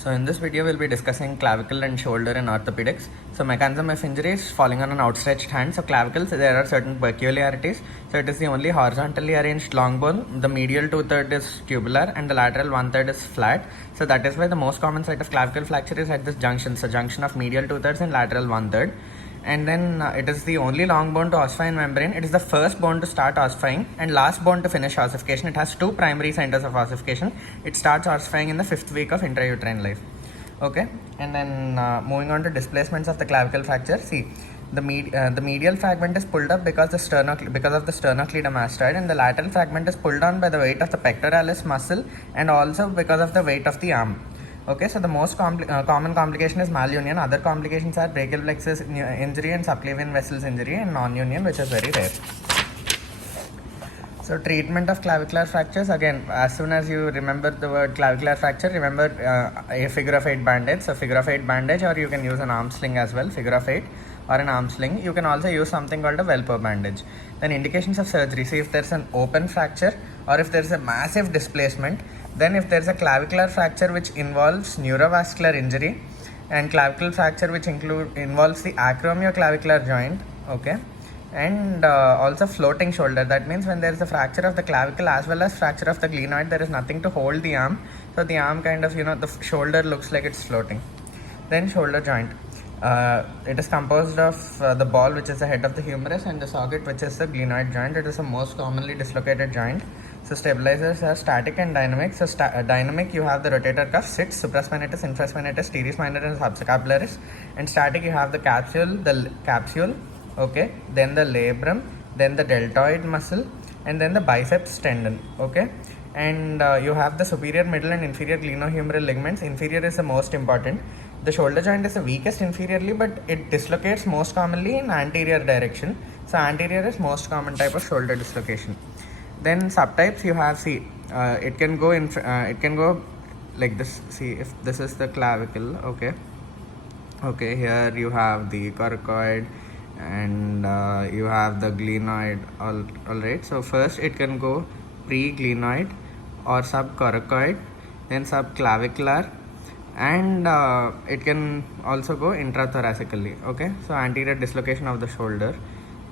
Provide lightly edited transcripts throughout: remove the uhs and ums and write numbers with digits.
So in this video we'll be discussing clavicle and shoulder in orthopedics. So mechanism of injury is falling on an outstretched hand. So clavicles, there are certain peculiarities. So it is the only horizontally arranged long bone. The medial 2/3 is tubular and the lateral 1/3 is flat. So that is why the most common site of clavicle fracture is at this junction. So junction of medial 2/3 and lateral 1/3. And then it is the only long bone to ossify in membrane. It is the first bone to start ossifying and last bone to finish ossification. It has two primary centers of ossification. It starts ossifying in the 5th week of intrauterine life. Okay, and then moving on to displacements of the clavicle fracture. See, the medial fragment is pulled up because of the sternocleidomastoid, and the lateral fragment is pulled down by the weight of the pectoralis muscle and also because of the weight of the arm. Okay, so the most common complication is malunion. Other complications are brachial plexus injury and subclavian vessels injury, and non-union, which is very rare. So treatment of clavicular fractures, again, as soon as you remember the word clavicular fracture, remember a figure of 8 bandage. So figure of 8 bandage, or you can use an arm sling as well, figure of 8 or an arm sling. You can also use something called a Velpo bandage. Then indications of surgery. See, if there's an open fracture or if there's a massive displacement, then if there's a clavicular fracture which involves neurovascular injury and clavicle fracture which involves the acromioclavicular joint, okay, and also floating shoulder. That means when there is a fracture of the clavicle as well as fracture of the glenoid, there is nothing to hold the arm. So the arm kind of, the shoulder looks like it's floating. Then shoulder joint. It is composed of the ball, which is the head of the humerus, and the socket, which is the glenoid joint. It is the most commonly dislocated joint. So stabilizers are static and dynamic. So dynamic, you have the rotator cuff, sits, supraspinatus, infraspinatus, teres minor and subscapularis. And static, you have the capsule, okay, then the labrum, then the deltoid muscle, and then the biceps tendon, okay. And you have the superior, middle and inferior glenohumeral ligaments. Inferior is the most important. The shoulder joint is the weakest inferiorly, but it dislocates most commonly in anterior direction. So anterior is most common type of shoulder dislocation. Then subtypes, you have, see, it can go like this. See, if this is the clavicle, okay, here you have the coracoid and you have the glenoid. All right, so first it can go pre-glenoid or subcoracoid, then subclavicular, and it can also go intrathoracically. Okay, so anterior dislocation of the shoulder.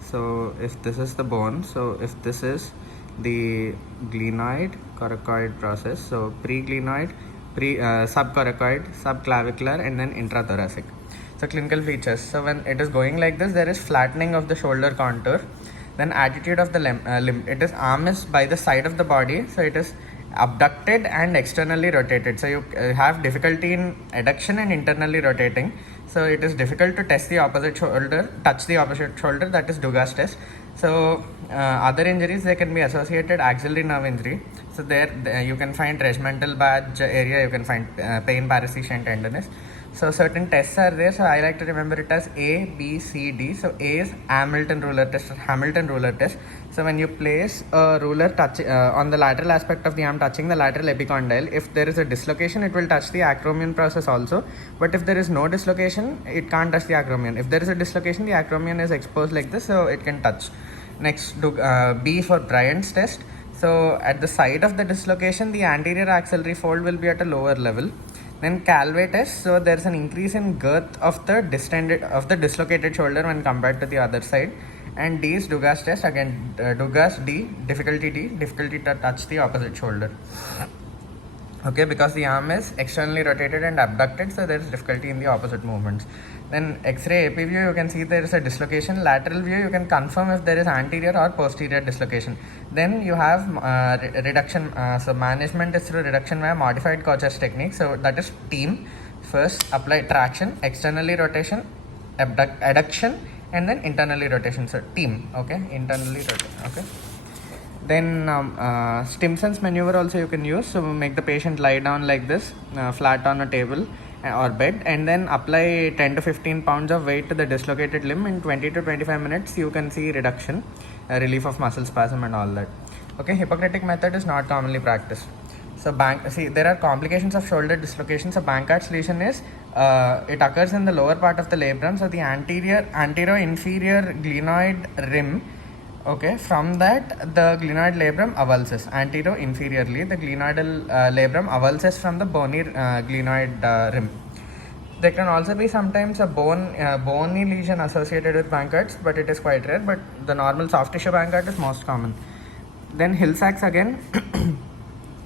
So if this is the bone, so if this is the glenoid coracoid process, so pre-glenoid, subcoracoid, subclavicular, and then intrathoracic. So clinical features. So when it is going like this, there is flattening of the shoulder contour. Then attitude of the limb. It is arm is by the side of the body, so it is abducted and externally rotated. So you have difficulty in adduction and internally rotating. So it is difficult to touch the opposite shoulder. That is Dugas test. So other injuries, they can be associated axillary nerve injury. So there you can find regimental badge area. You can find pain, paresthesia, and tenderness. So certain tests are there. So I like to remember it as A, B, C, D. So A is Hamilton ruler test or Hamilton ruler test. So when you place a ruler on the lateral aspect of the arm touching the lateral epicondyle, if there is a dislocation, it will touch the acromion process also. But if there is no dislocation, it can't touch the acromion. If there is a dislocation, the acromion is exposed like this, so it can touch. Next, B for Bryant's test. So at the site of the dislocation, the anterior axillary fold will be at a lower level. Then Calvé test. So there's an increase in girth of the dislocated shoulder when compared to the other side. And D is Dugas test. Again, Dugas difficulty to touch the opposite shoulder. Okay, because the arm is externally rotated and abducted, so there is difficulty in the opposite movements. Then X-ray AP view, you can see there is a dislocation. Lateral view, you can confirm if there is anterior or posterior dislocation. Then you have reduction. So management is through reduction via modified Kocher's technique. So that is TEAM. First apply traction, externally rotation, adduction, and then internally rotation. So TEAM. Okay, internally rotation. Okay. Then Stimson's maneuver also you can use. So make the patient lie down like this, flat on a table or bed, and then apply 10 to 15 pounds of weight to the dislocated limb. In 20 to 25 minutes, you can see reduction, relief of muscle spasm and all that. Okay, Hippocratic method is not commonly practiced. So there are complications of shoulder dislocation. So Bankart's lesion is, it occurs in the lower part of the labrum. So the anterior-inferior glenoid rim Okay, from that the glenoid labrum avulses antero-inferiorly. The glenoidal labrum avulses from the bony glenoid rim. There can also be sometimes a bony lesion associated with Bancards, but it is quite rare. But the normal soft tissue Bankard is most common. Then Hill sacks again.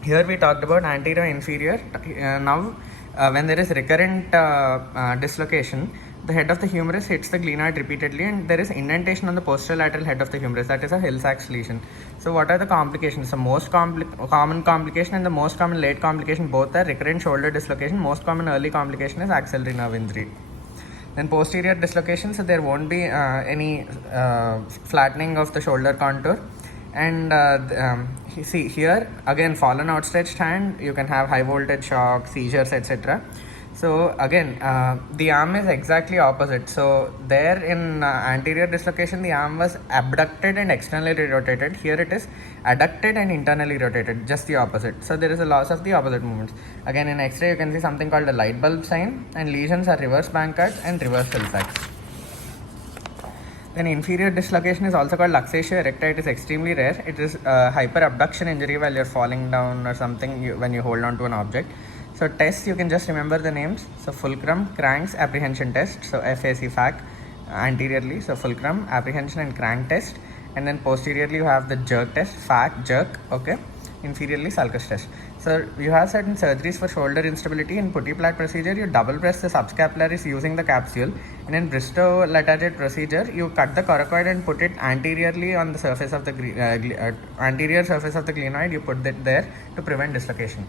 Here we talked about anterior inferior. Now, when there is recurrent dislocation, the head of the humerus hits the glenoid repeatedly, and there is indentation on the posterolateral head of the humerus. That is a Hill sacks lesion. So, what are the complications? The most common complication and the most common late complication both are recurrent shoulder dislocation. Most common early complication is axillary nerve injury. Then posterior dislocation, so there won't be any flattening of the shoulder contour. And see here again, fallen outstretched hand, you can have high voltage shock, seizures, etc. So again, the arm is exactly opposite. So there in anterior dislocation, the arm was abducted and externally rotated. Here it is adducted and internally rotated, just the opposite. So there is a loss of the opposite movements. Again, in X-ray you can see something called a light bulb sign, and lesions are reverse Bancards and reverse Hill sacks. Then inferior dislocation is also called luxatio erecta. It is extremely rare. It is a hyperabduction injury while you're falling down or something when you hold on to an object. So tests, you can just remember the names. So fulcrum, cranks, apprehension test. So FAC FAC anteriorly. So fulcrum, apprehension and crank test. And then posteriorly you have the jerk test, FAC, jerk, okay. Inferiorly sulcus test. So you have certain surgeries for shoulder instability. In putty plat procedure, you double press the subscapularis using the capsule, and in Bristow-Lataget procedure, you cut the coracoid and put it anteriorly on the surface of the anterior surface of the glenoid. You put it there to prevent dislocation.